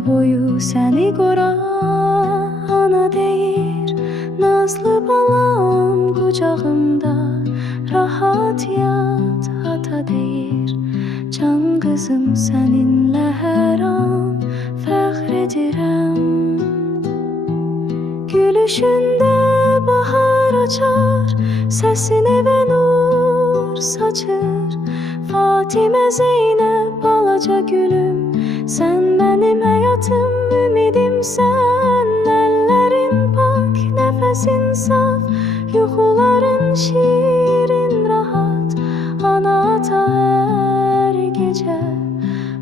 Gece boyu seni qoran ana deyir, nazlı balam qucağımda rahat yat ata deyir. Can qızım səninlə hər an fəxr edirəm. Gülüşündə bahar açar, səsini və nur saçır. Fatimə Zeynəb balaca gülüm, sən mənim həyatım, ümidimsən. Əllərin pak, nəfəsin saf, yuxuların şirin rahat. Ana ata hər gecə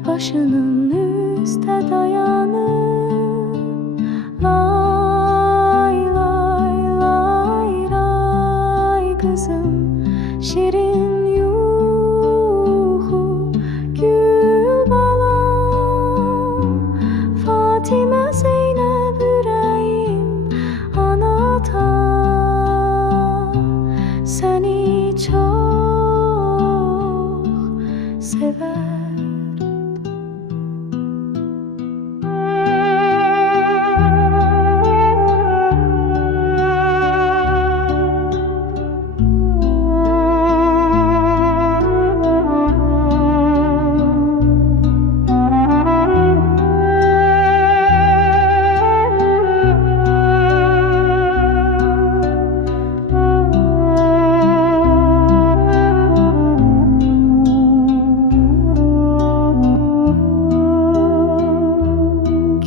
başının üstə dayanır. Lay lay lay lay qızım, şirin yuxu gül balam. Fatimə Zeynəb ürəyim, ana ata səni çox sevər.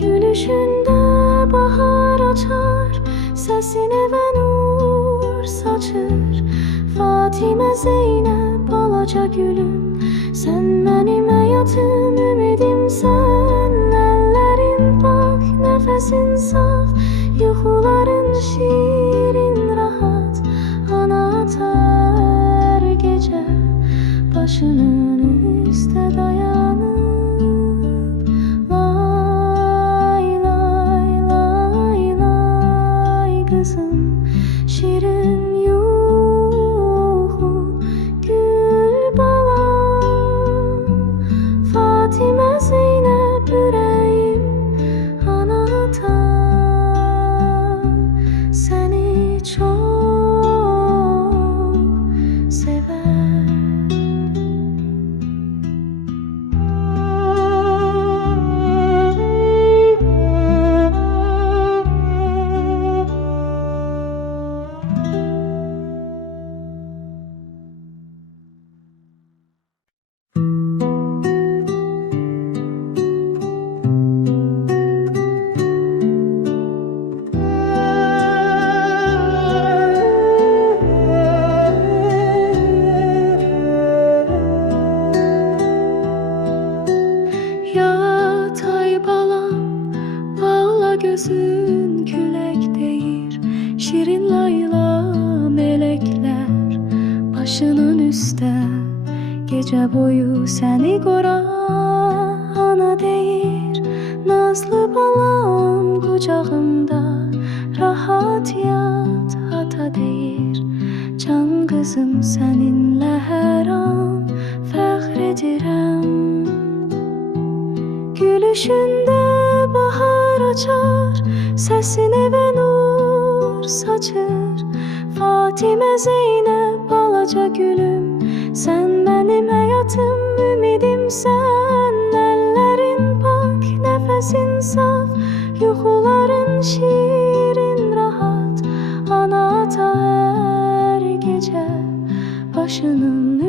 Gülüşündə bahar açar, səsini və nur saçır. Fatimə Zeynəb balaca gülüm, sən mənim həyatım, ümidimsən. Əllərin pak, nəfəsin saf, yuxuların şirin rahat. Ana ata hər gecə başının üstə dayanır. Şirin yuxu gül balam. Fatimə Zeynəb ürəyim, ana ata səni çox sevər. Yat ay balam, bağla gözün külək deyir. Şirin layla meləklər başının üstə. Gecə boyu səni qoran ana deyir, nazlı balam qucağımda rahat yat ata deyir. Can qızım səninlə hər an fəxr edirəm. Gülüşündə bahar açar, səsini və nur saçır. Fatimə Zeynəb balaca gülüm, sən mənim həyatım, ümidimsən. Əllərin pak, nəfəsin saf, yuxuların şirin rahat. Ana ata hər gecə başının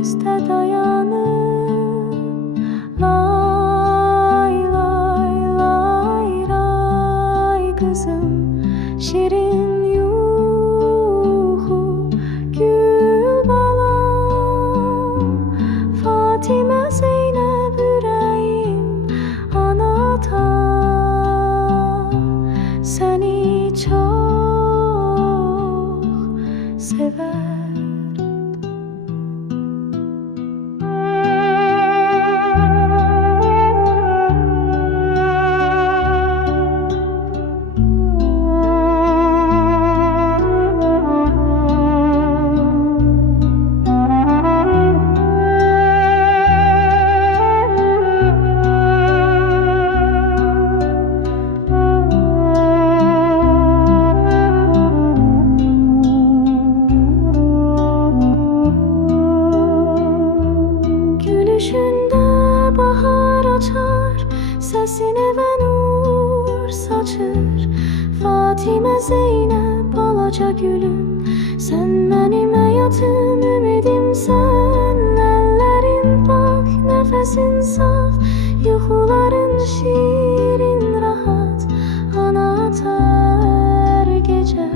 üstə dayanır. Lay lay lay lay qızım, şirin yuxu gül balam. Fatimə Zeynəb ürəyim, ana ata səni çox sevər. saçır. Fatimə Zeynəb balaca gülüm, sən mənim həyatım, ümidimsən. Əllərin pak, nəfəsin saf, yuxuların şirin, rahat. Ana atar gecə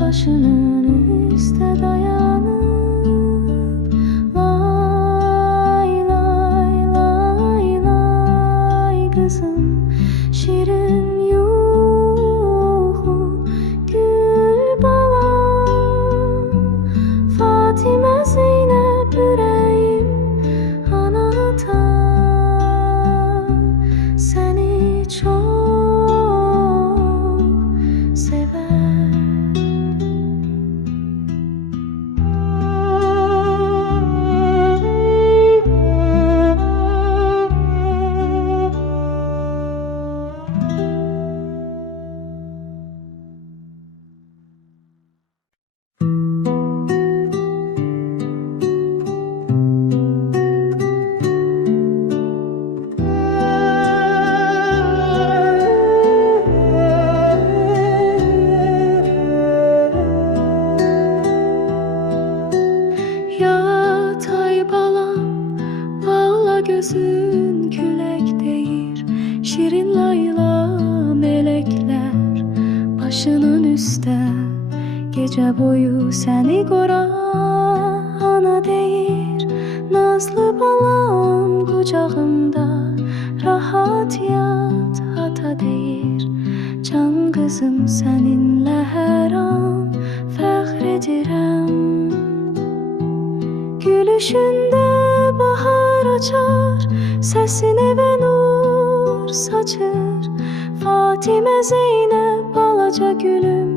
başının üstə dayanıb. Lay lay lay lay kızım, şirin yuxu gül balam. Fatimə Zeynəb ürəyim, ana atan səni çox sevər. Yat ay balam, bağla gözün, külək deyir. Şirin layla meleklər başının üstə, gecə boyu səni qora. Ana deyir, nazlı balam qucağımda, rahat yat. Ata deyir, can qızım səninlə hər an fəxr edirəm. Gülüşündə bahar açar, səsin evə nur saçır. Fatimə Zeynəb balaca gülüm,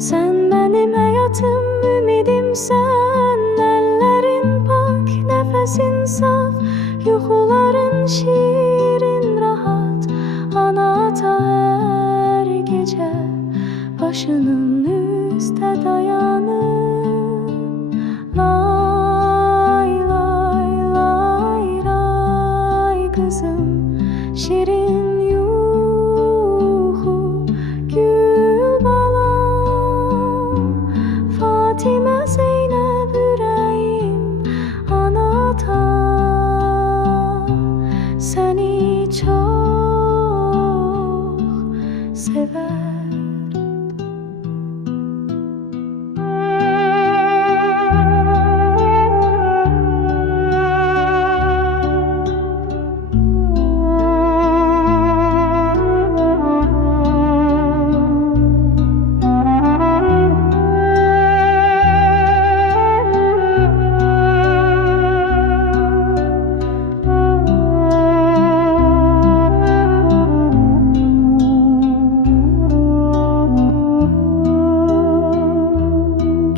sən mənim həyatım, ümidimsən. Əllərin pak, nəfəsin saf, yuxuların şirin, rahat. Ana ata hər gecə başının üstə dayanır. Lay lay lay lay kızım, şirin yuxu gül balam. Fatimə Zeynəb ürəyim, ana atan səni çox sevər.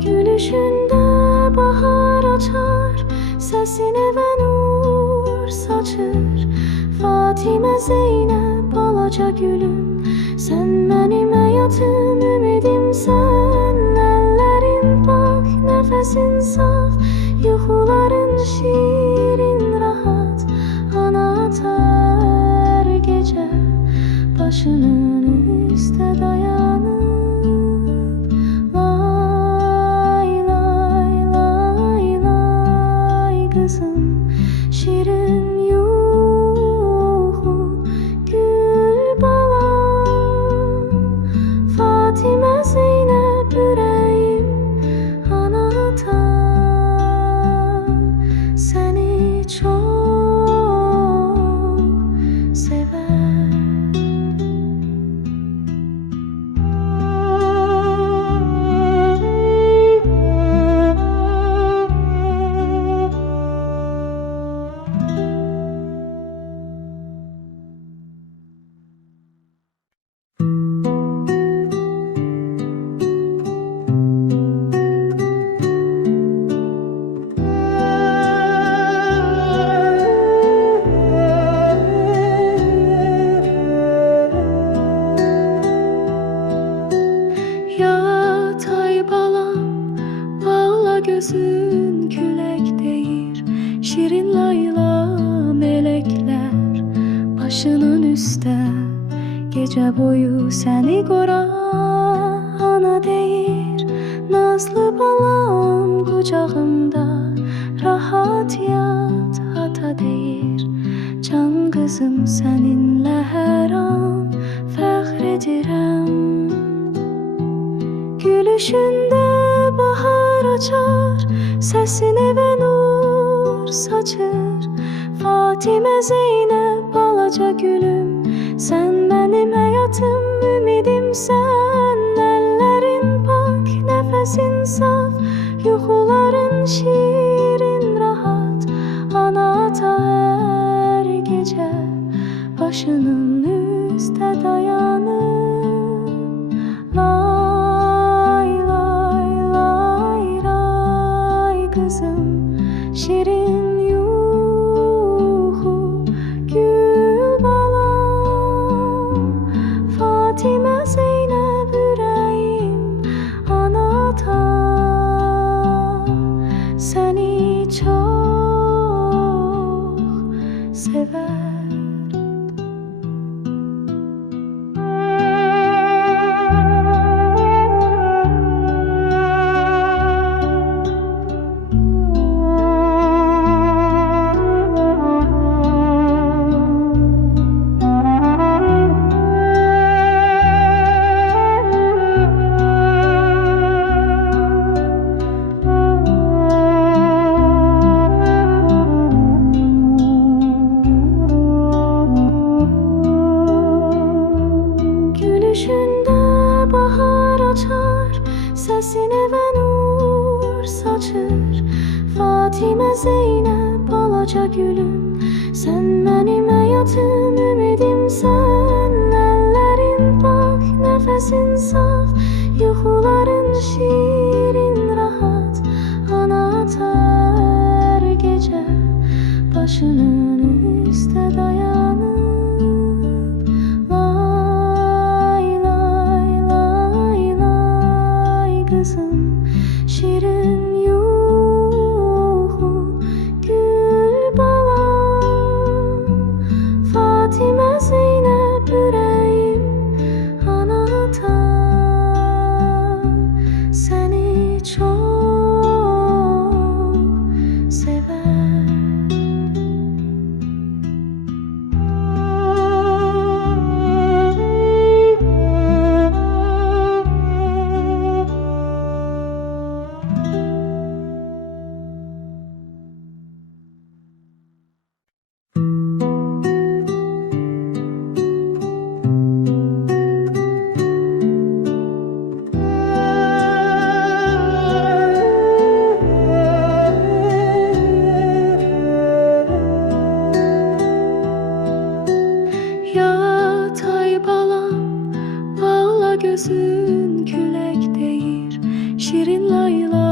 Gülüşündə bahar açar, səsin evə nur saçır. Fatimə Zeynəb balaca gülüm, sən mənim həyatım, ümidimsən. Əllərin pak, nəfəsin saf, yuxuların şirin, rahat. Ana atar gecə başının üstə dayanıb. Kızım, şirin yuxu gül balam. Fatimə Zeynəb ürəyim, ana atan səni çox. sevər. Gece boyu seni koran ana deyir, nazlı balam kucağımda rahat yat ata deyir. Can kızım seninle her an fəxr edirəm. Gülüşündə bahar açar, səsinə və nur saçır. Fatimə Zeynəb balaca gülüm, sən mənim həyatım, ümidimsən. Əllərin pak, nəfəsin saf, yuxuların şirin rahat. Ana ata hər gecə başının üstə dayanır. Lay lay lay lay kızım, şirin yuxu gül balam. Fatimə Zeynəb ürəyim, ana ata səni çox sevər. Gülüşündə bahar açar, səsinə və nur saçır. Fatimə Zeynəb balaca gülüm, sən mənim həyatım, ümidimsən. Əllərin pak, nəfəsin saf, yuxuların şirin rahat. Ana ata hər gecə başının üstə dayanır. Şirin yuxu gül balam. Fatimə Zeynəb ürəyim, ana ata səni çox sevər. Yat ay balam, bağla gözün külək deyir. Şirin layla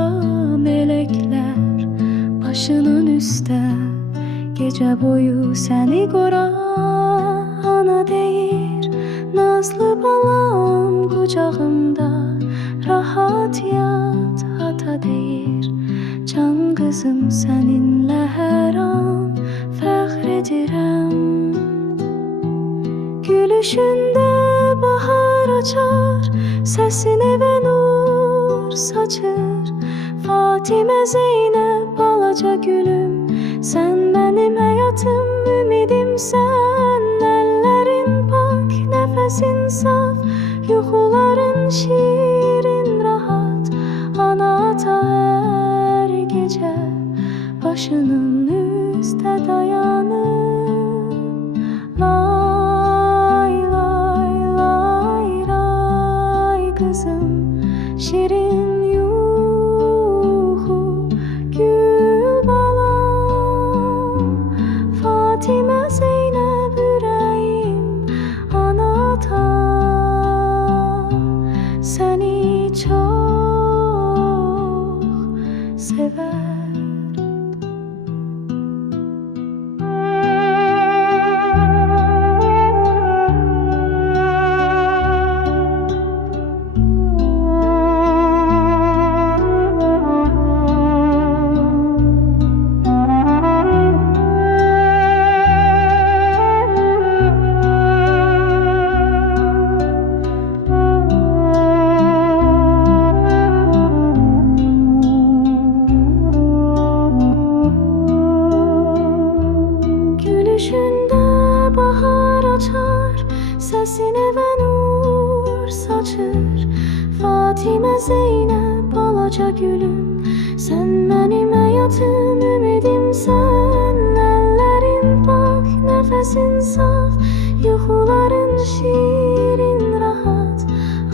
meleklər başının üstə gecə boyu səni qoran ana deyir. Nazlı balam kucağımda rahat yat ata deyir. Can qızım səninlə hər an fəxr edirəm. Gülüşündə bahar açar, səsinə və nur saçır. Fatimə Zeynəb balaca gülüm, sən mənim həyatım, ümidimsən. Əllərin pak, nəfəsin saf, yuxuların şirin rahat. Ana ata hər gecə başının üstə dayanır. Lay lay lay lay kızım, şirin yuxu gül balam. Fatimə Zeynəb ürəyim, ana ata səni çox sevər. ve nur saçır. Fatime Zeynep balaca gülüm, sen benim hayatım, ümidimsen. Ellerin pak, nefesin saf, yuxuların şirin rahat.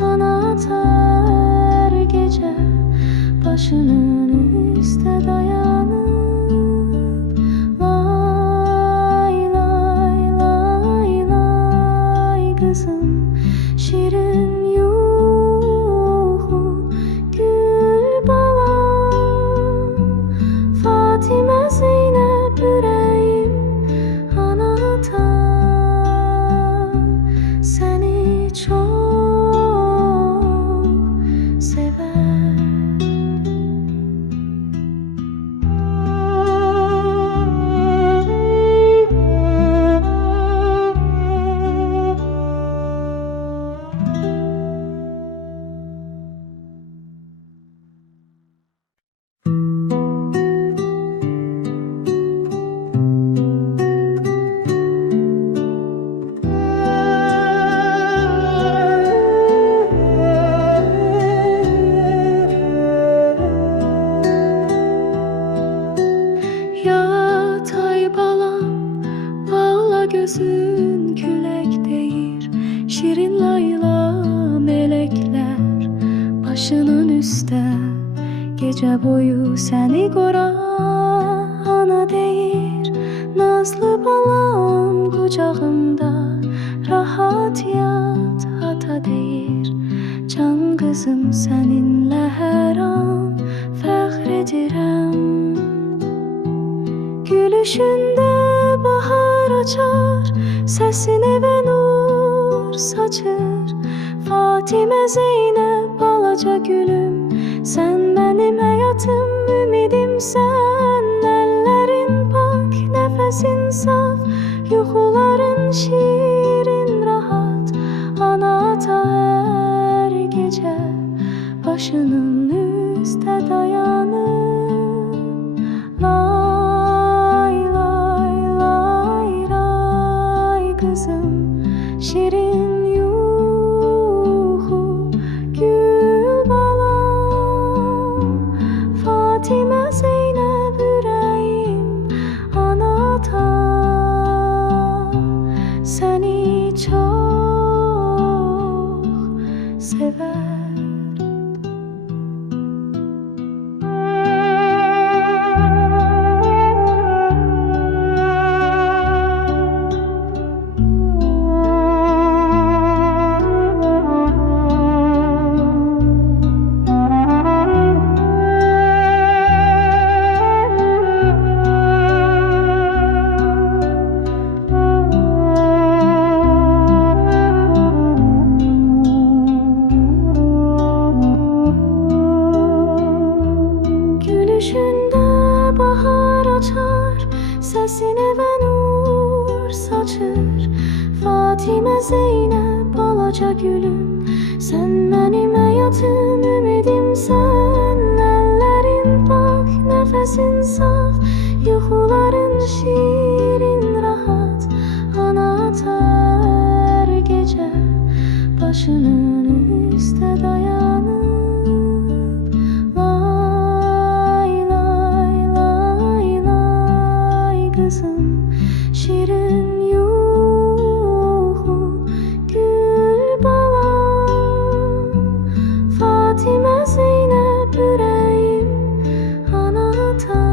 Ana atar gece başının üstte dayanıp. Lay lay lay lay kızım, şirin yuxu gül balam. Fatime Zeynep yüreğim anata, seni çok sever. Yat ay balam, bağla gözün külek deyir. Şirin layla melekler başının üstte, gece boyu seni qora ana deyir. Nazlı balam kucağımda, rahat yat ata deyir. Can kızım seninle her an fəxr edirəm. Gülüşünde bahar açar, sesine ve nur saçır. Fatime Zeynep balaca gülüm, sen benim hayatım, ümidimsen. Ellerin pak, nefesin saf, yuxuların şirin rahat. Ana ata her gece başının üstte dayanır. Kızım, şirin yuxu gül balam. Fatime Zeynep yüreğim anata, seni çok sever. Gülüşünde bahar açar, sesine ve nur saçır. Fatime Zeynep balaca gülüm, sen benim hayatım, ümidimsen. Ellerin pak, nefesin saf, yuxuların şirin rahat. Ana atar gece başının üstte dayanır. Kızım, şirin yuxu gül balam. Fatime Zeynep yüreğim anata,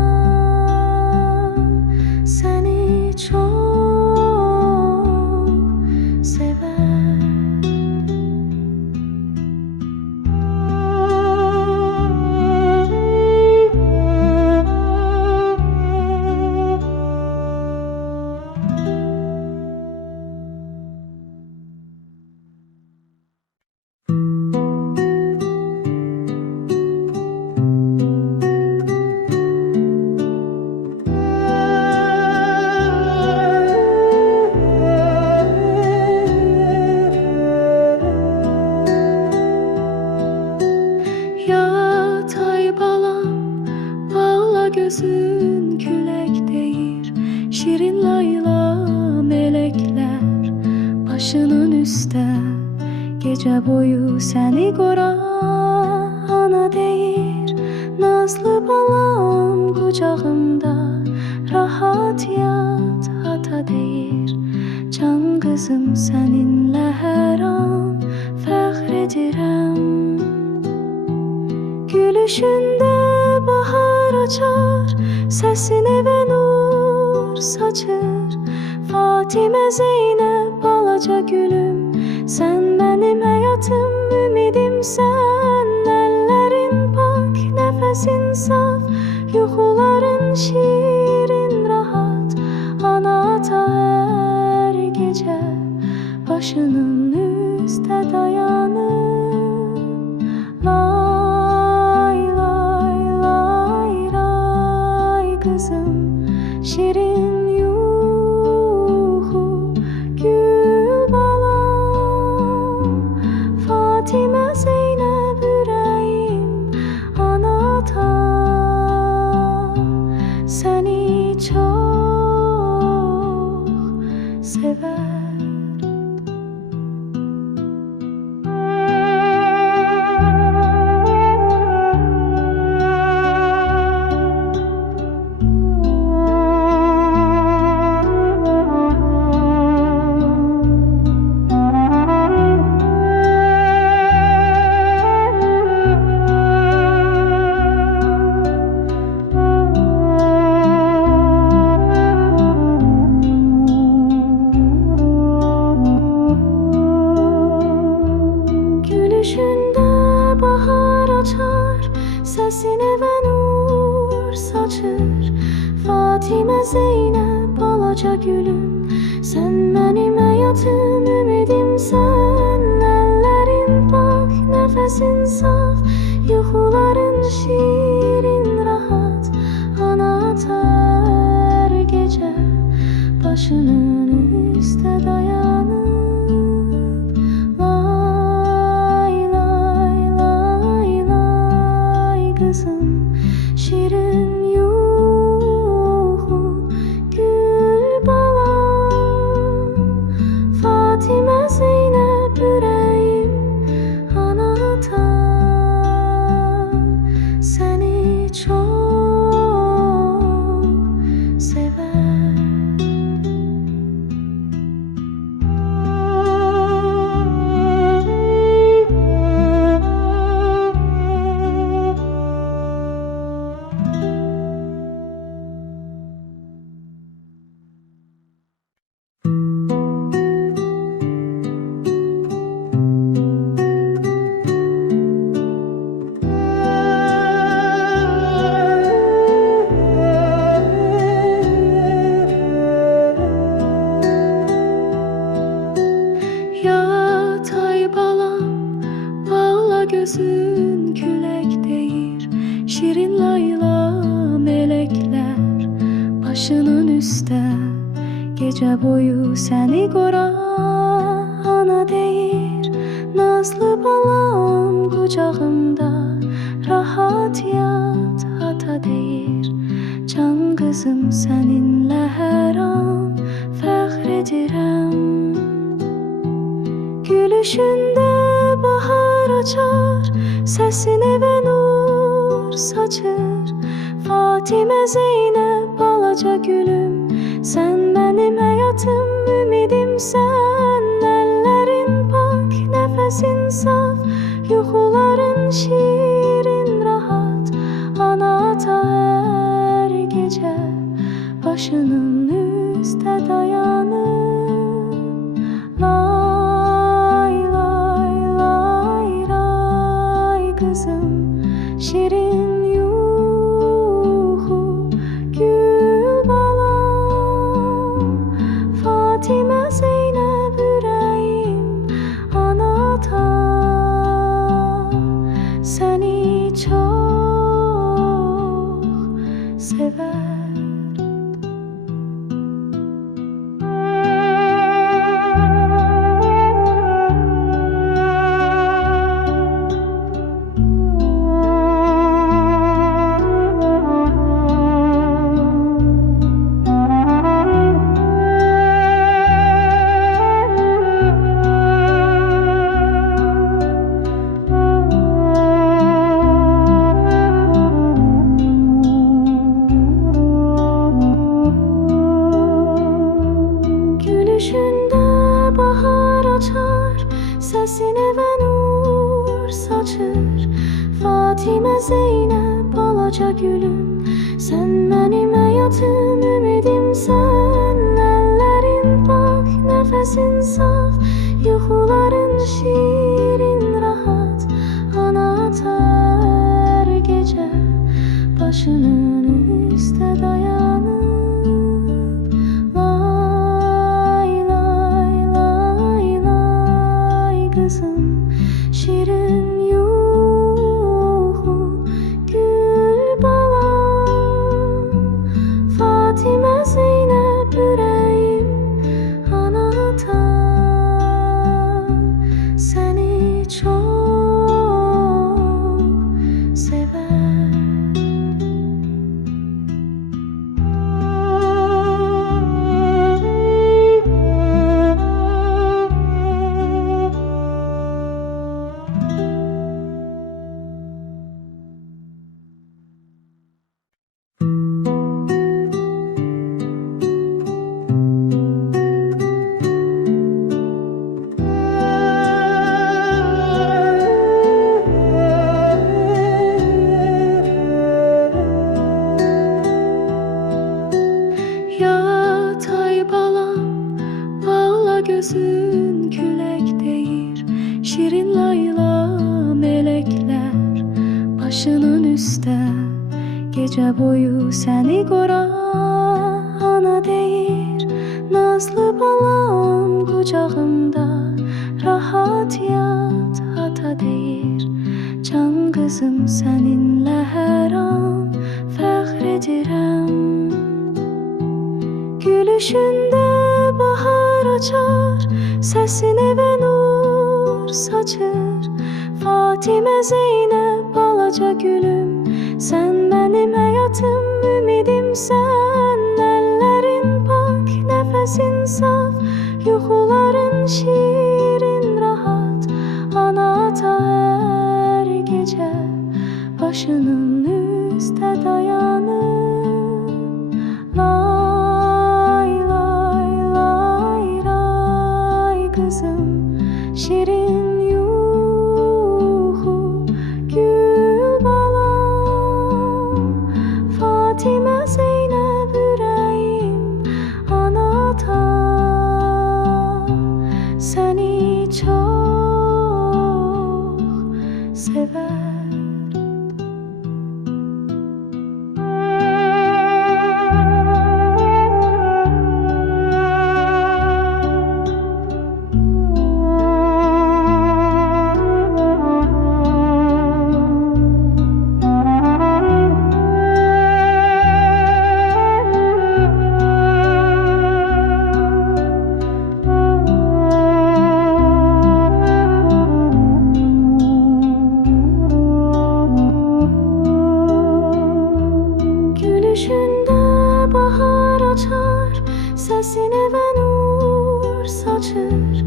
seni çok sever. gece boyu seni qorar. Ana deyir, nazlı balam qucağımda, rahat yat. Ata deyir, can qızım səninlə hər an fəxr edirəm. Gülüşündə bahar açar, səsinə və nur saçır. Fatimə Zeynəb balaca gülüm, sən mənim həyatım, ümidimsən. Əllərin pak, nəfəsin saf, yuxuların şirin rahat. Ana ata hər gecə başının üstə dayanır. Lay lay lay lay qızım, şirin yuxu gül balam. Fatimə Zeynəb ürəyim, ana ata səni çox sevər. Gülüşündə bahar açar, səsinə və nur saçır. Fatimə Zeynəb balaca gülüm, sən mənim həyatım, ümidimsən. Əllərin pak, nəfəsin saf, yuxuların şirin rahat. Ana ata hər gecə başının üstə dayanır. Şirin yuxu gül balam. Fatimə Zeynəb ürəyim, ana ata səni çox sevər. Yat ay balam, bağla gözün külək deyir. Şirin layla meləklər başının üstə gecə boyu səni qorar. Ana deyir, nazlı balam qucağımda, rahat yat. Ata deyir, can qızım səninlə hər an fəxr edirəm. Gülüşündə bahar açar, səsinə və nur saçır. Fatimə Zeynəb balaca gülüm, sən mənim həyatım, ümidimsən. Əllərin pak, nəfəsin saf, yuxuların şirin rahat. Ana ata hər gecə başının üstə dayanır. Lay lay lay lay qızım, şirin yuxu gül balam. Fatimə Zeynəb ürəyim, ana ata səni çox sevər. sesine ve nur saçır. Fatime Zeynep balaca gülüm, sen benim hayatım, ümidimsen. Ellerin pak, nefesin saf, yuxuların şirin rahat. Ana atar gece başının üstte dayanıp. Lay lay lay lay kızım, şirin yuxu gül balam. Fatime Zeynep yüreğim anlatan, seni çok sever. Yat ay balam, bağla gözün külek deyir. Şirin layla melekler başının üstte, gece boyu seni korar. Ana deyir, nazlı balam kucağımda, rahat yat ata deyir. Can kızım seninle her an fəxr edirəm. Gülüşünde bahar açar, sesine ve nur saçır. Fatime Zeynep balaca gülüm, sen benim hayatım, ümidimsen. Ellerin pak, nefesin saf, yuxuların şirin rahat. Ana ata her gece başının üstte dayanır. Kızım, şirin yuxu gül balam. Fatime Zeynep yüreğim anlatan, seni çok sever. Gülüşünde bahar açar, sesine ve nur saçır.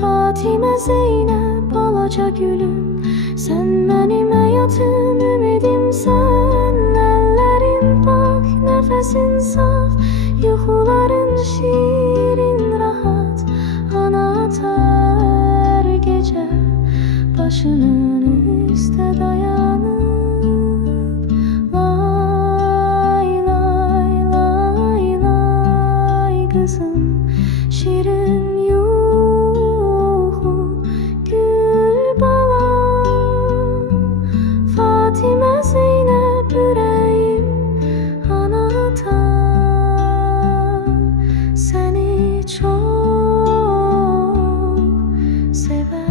Fatime Zeynep balaca gülüm, sen benim hayatım, ümidimsen. Ellerin pak, nefesin saf, yuxuların şirin rahat. Ana atar gece başının üstte dayanır. Kızım, şirin yuxu gül balam. Fatime Zeynep yüreğim anlatan, seni çok sever.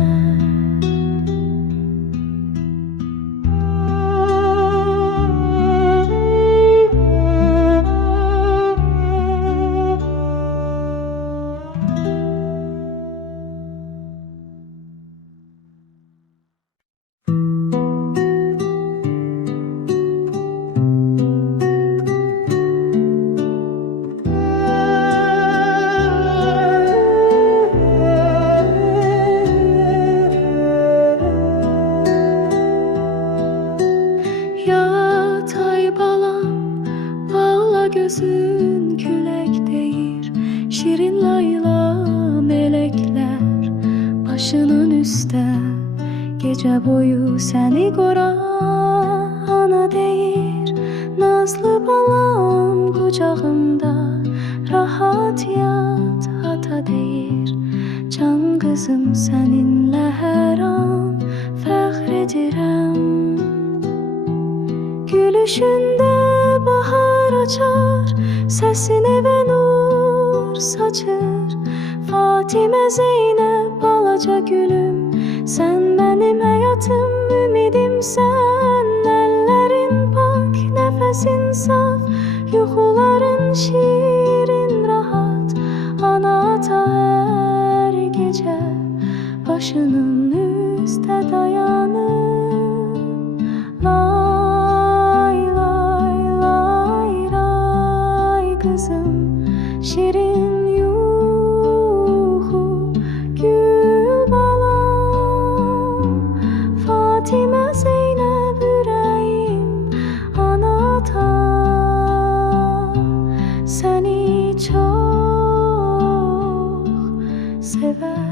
başının üstə gecə boyu səni qorar. Ana deyir, nazlı balam qucağımda rahat yat. Ata deyir, can qızım səninlə hər an fəxr edirəm. Gülüşündə bahar açar, səsin evə nur saçır. Fatimə Zeynəb balaca gülüm, sən mənim həyatım, ümidimsən. Əllərin pak, nəfəsin saf, yuxuların şirin rahat. Ana ata hər gecə başının üstə dayanır. Lay lay lay lay qızım, şirin yuxu gül balam. Fatimə Zeynəb ürəyim, ana ata səni çox sevər.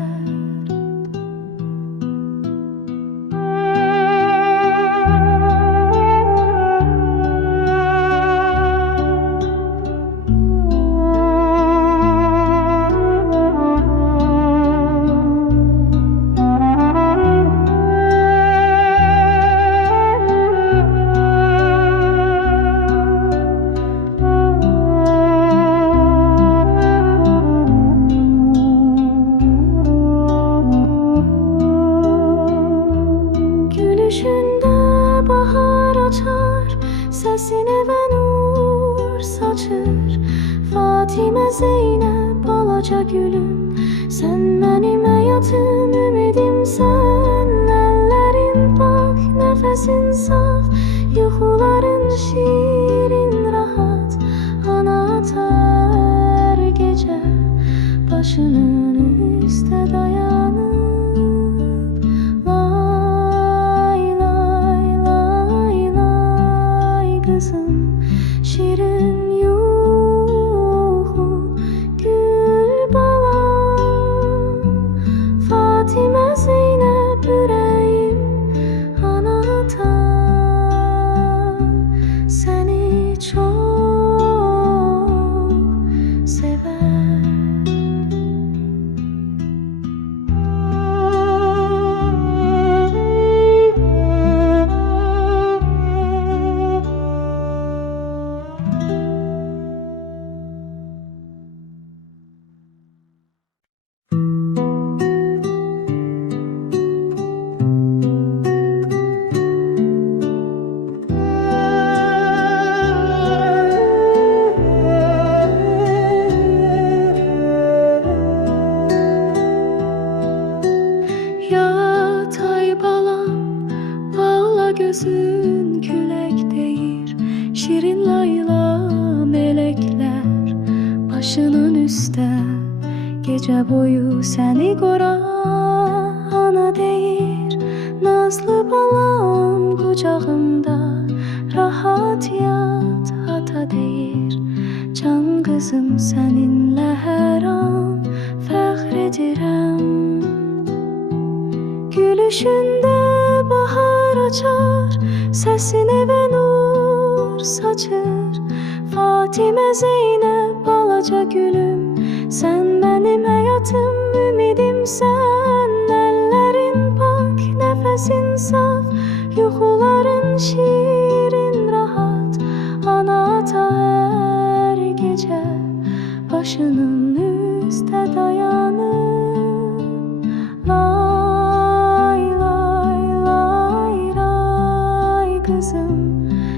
Gülüşündə bahar açar, səsin evə nur saçır. Fatimə Zeynəb balaca gülüm, sən mənim həyatım, ümidimsən. Əllərin pak, nəfəsin saf, yuxuların şirin rahat. Ana ata hər gecə başının üstə dayanır. Kızım, şirin yuxu gül balam. Fatimə Zeynəb ürəyim, ana ata səni çox sevər. Yat ay balam, bağla gözün külək deyir. Şirin layla meləklər başının üstə gecə boyu səni qorar. Ana deyir, nazlı balam qucağımda rahat yat. Ata deyir, can qızım səninlə hər an fəxr edirəm. Gülüşündə bahar açar, səsin evə nur saçır. Fatimə Zeynəb balaca gülüm, sən mənim həyatım, ümidimsən. Əllərin pak, nəfəsin saf, yuxuların şirin rahat. Ana ata hər gecə başının üstə dayanır. Lay lay lay lay kızım,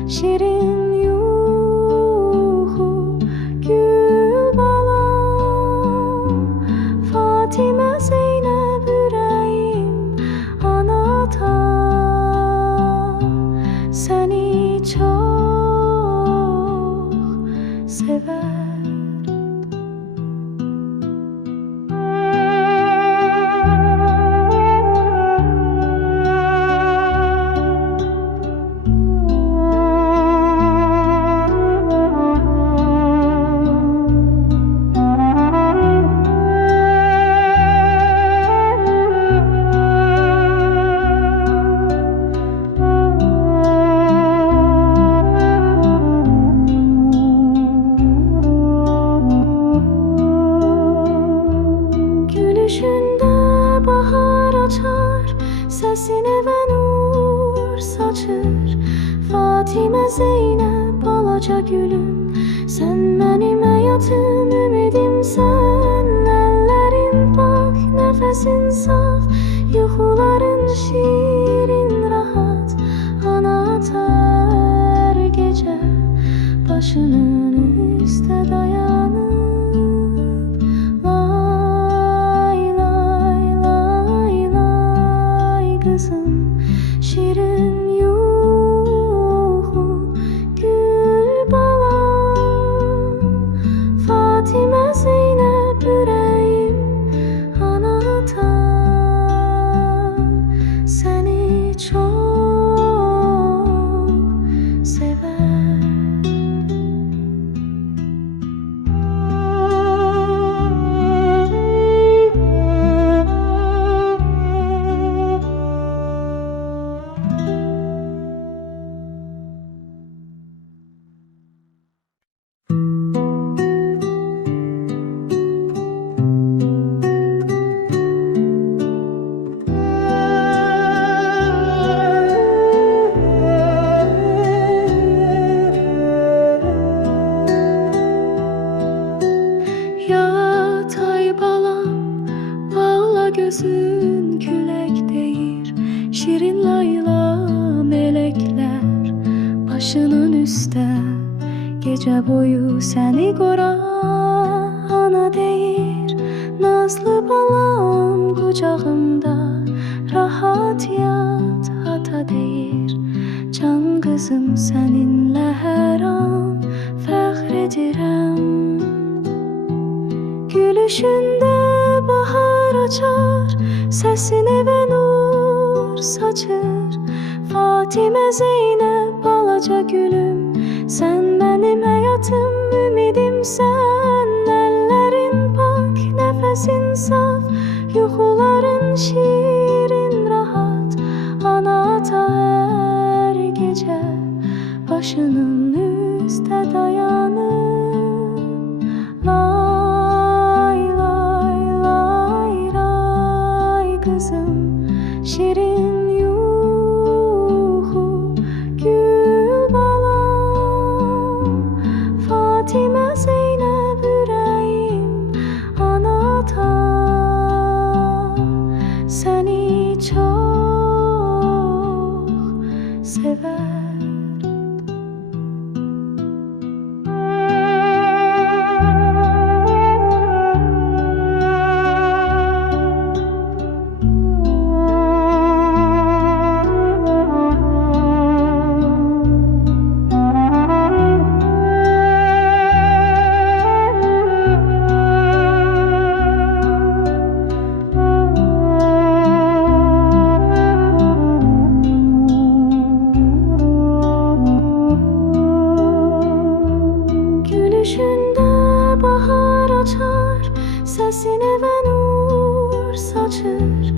şirin yuxu gül balam. Fatimə Zeynəb ürəyim, ana ata səni çox sevər. sesine ve nur saçır. Fatime Zeynep balaca gülüm, sen benim hayatım, ümidimsen. Ellerin pak, nefesin saf, yuxuların şirin rahat. Ana atar gece başının üstte dayanıp. Lay lay lay lay kızım, şirin yuhu gül balam. Fatime Zeynep yüreğim anlatan, seni çok sever. Yat ay balam, bağla gözün külek deyir. Şirin layla melekler başının üstte, gece boyu seni korar. Ana deyir, nazlı balam kucağımda, rahat yat ata deyir. Can kızım seninle her an fəxr edirəm. Gülüşünde bahar açar, sesine ve nur saçır. Fatime Zeynep balaca gülüm, sen benim hayatım, ümidimsen. Ellerin pak, nefesin saf, yuxuların şirin rahat. Ana ata her gece başının üstte dayanır. Kızım, şirin yuhu gül balam. Fatime Zeynep yüreğim anlatan, seni çok sever. Gülüşünde bahar açar, sesine ve nur saçır.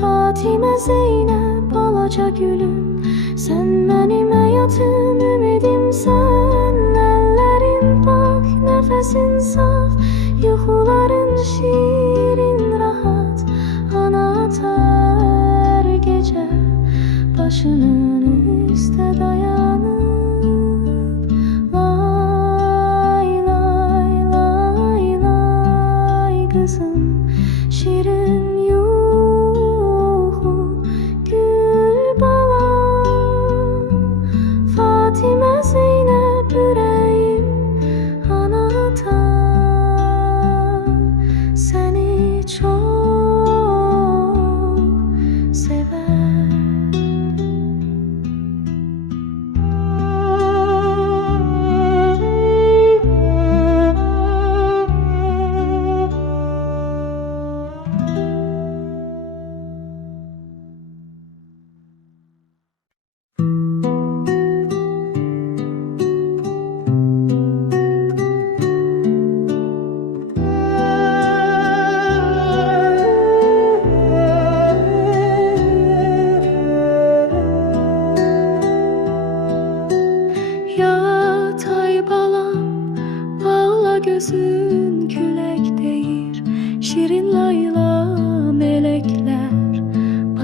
Fatime Zeynep balaca gülüm, sen benim hayatım, ümidimsen. Ellerin pak, nefesin saf, yuxuların şirin rahat. Ana atar gece başının üstte dayanıp. Kızım, şirin yuhu gül balam. Fatime Zeynep yüreğim anlatan, seni çok sever.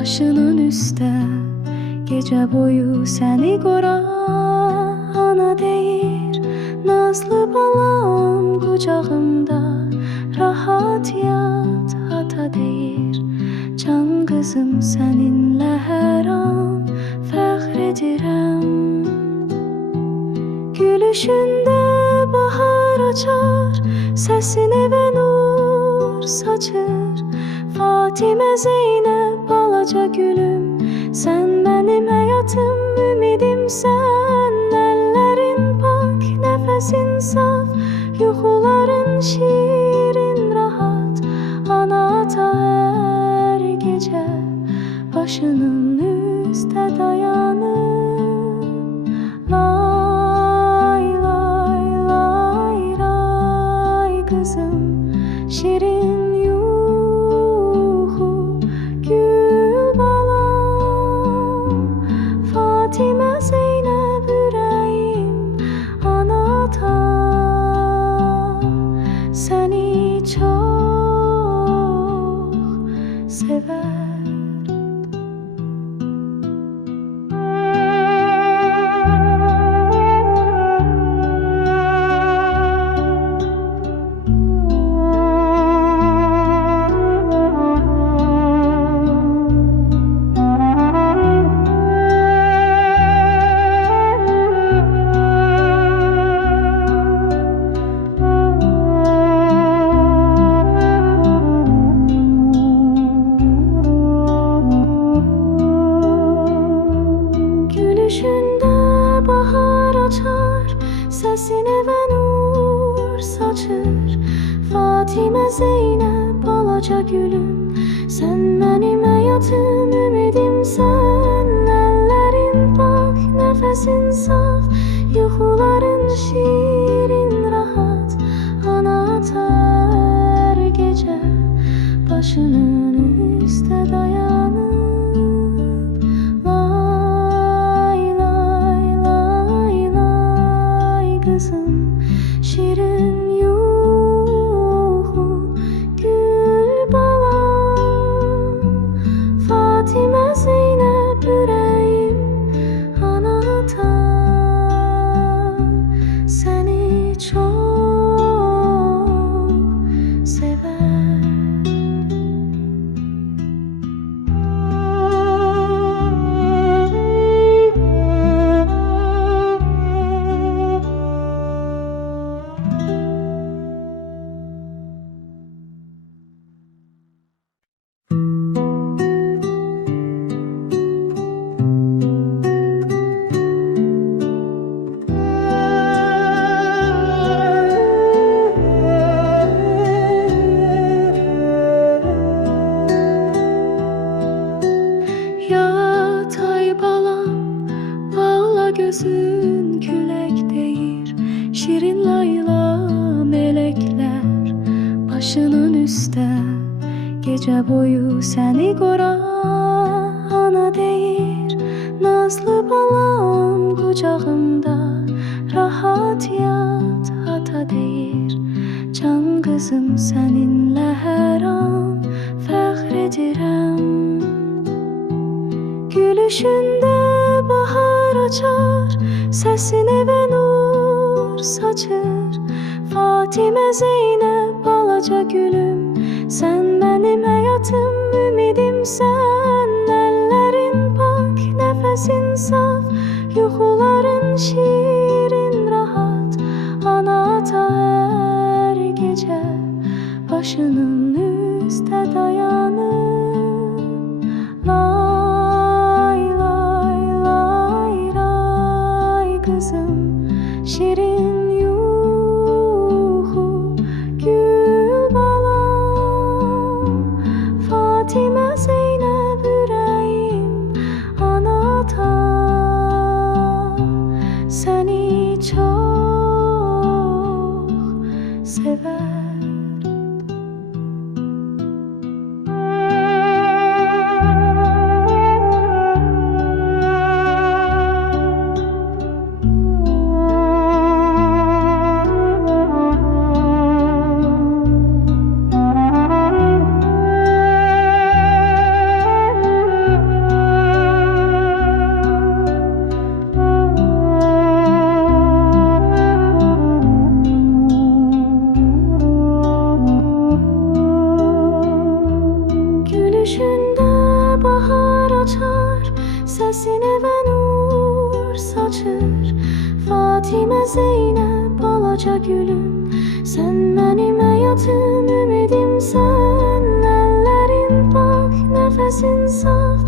başının üstə gecə boyu səni qora. Ana deyir, nazlı balam qucağımda rahat yat. Ata deyir, can qızım səninlə hər an fəxr edirəm. Gülüşündə bahar açar, səsinə və nur saçır. Fatimə Zeynəb balaca gülüm, sən mənim həyatım, ümidimsən. Əllərin pak, nəfəsin saf, yuxuların şirin rahat. Ana ata hər gecə başının üstə dayanır. Lay lay lay lay qızım, şirin yuxu gül balam. Fatimə Zeynəb ürəyim, ana ata səni çox sevər. Gülüşündə bahar açar, səsinə və nur saçır. Fatimə Zeynəb balaca gülüm, sən mənim həyatım, ümidimsən. Əllərin pak, nəfəsin saf, yuxuların şirin rahat. Ana ata hər gecə başının üstə dayanır. Kızım, şirin yuxu gül balam. Fatimə Zeynəb ürəyim, ana ata səni çox sevər. Yat ay balam, bağla gözün külək deyir. Şirin layla meləklər başının üstə gecə boyu səni qora. Ana deyir, nazlı balam qucağımda rahat yat. Ata deyir, can qızım səninlə hər an fəxr edirəm. Gülüşündə bahar açar, səsinə və nur saçır. Fatimə Zeynəb balaca gülüm, sən mənim həyatım, ümidimsən. Əllərin pak, nəfəsin saf, yuxuların şirin rahat. Ana ata hər gecə başının üstə dayanır. Lay lay lay lay kızım, şirin yuxu gül balam. Fatimə Zeynəb ürəyim, ana ata səni çox sevər. açar, sesine ve nur saçır. Fatime Zeynep balaca gülüm, sen benim hayatım, ümidim sen. Ellerin pak, nefesin saf,